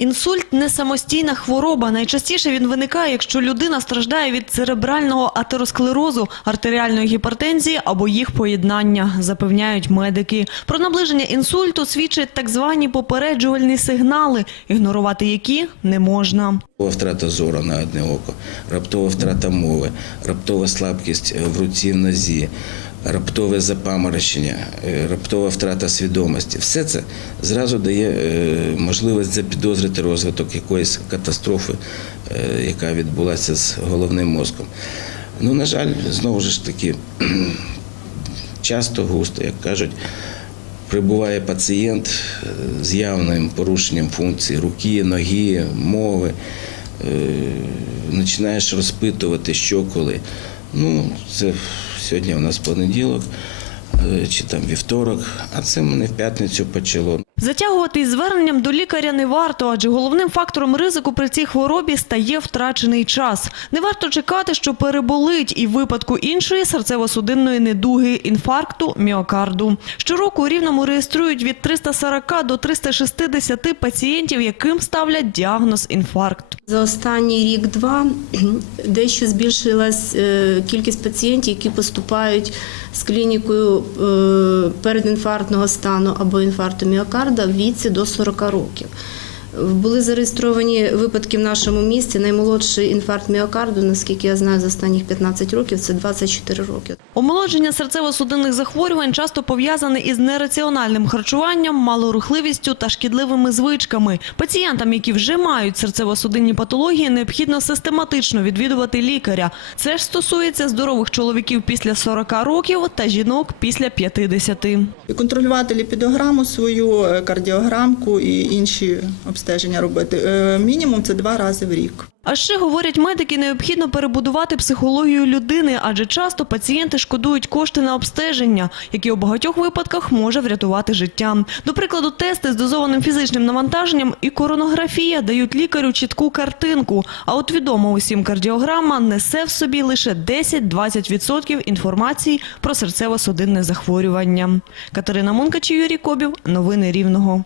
Інсульт не самостійна хвороба. Найчастіше він виникає, якщо людина страждає від церебрального атеросклерозу, артеріальної гіпертензії або їх поєднання, запевняють медики. Про наближення інсульту свідчать так звані попереджувальні сигнали, ігнорувати які не можна. Втрата зору на одне око, раптова втрата мови, раптова слабкість в руці в нозі, раптове запаморочення, е, раптова втрата свідомості. Все це зразу дає е, можливість запідозрити розвиток якоїсь катастрофи, е, яка відбулася з головним мозком. Ну, на жаль, знову ж таки, часто густо, як кажуть, прибуває пацієнт з явним порушенням функцій руки, ноги, мови. Починаєш розпитувати, що коли. Ну, це сьогодні у нас понеділок е, чи там вівторок, а це мене в п'ятницю почало. Затягувати зверненням до лікаря не варто, адже головним фактором ризику при цій хворобі стає втрачений час. Не варто чекати, що переболить і в випадку іншої серцево-судинної недуги, інфаркту, міокарду. Щороку у Рівному реєструють від 340 до 360 пацієнтів, яким ставлять діагноз інфаркт. За останній рік-два дещо збільшилась е, кількість пацієнтів, які поступають з клінікою е, передінфарктного стану або інфаркту міокарда в віці до 40 років. Були зареєстровані випадки в нашому місті. Наймолодший інфаркт міокарду, наскільки я знаю, за останніх 15 років це 24 роки. Омолодження серцево-судинних захворювань часто пов'язане із нераціональним харчуванням, малорухливістю та шкідливими звичками. Пацієнтам, які вже мають серцево-судинні патології, необхідно систематично відвідувати лікаря. Це ж стосується здорових чоловіків після 40 років та жінок після 50. Контролювати ліпідограму свою, е, кардіограмку і інші обстеження робити. Е, Мінімум це два рази в рік. А ще, говорять медики, необхідно перебудувати психологію людини, адже часто пацієнти шкодують кошти на обстеження, які у багатьох випадках може врятувати життя. До прикладу, тести з дозованим фізичним навантаженням і коронографія дають лікарю чітку картинку. А от відома усім кардіограма несе в собі лише 10-20% інформації про серцево-судинне захворювання. Катерина Мункач, Юрій Кобів. Новини Рівного.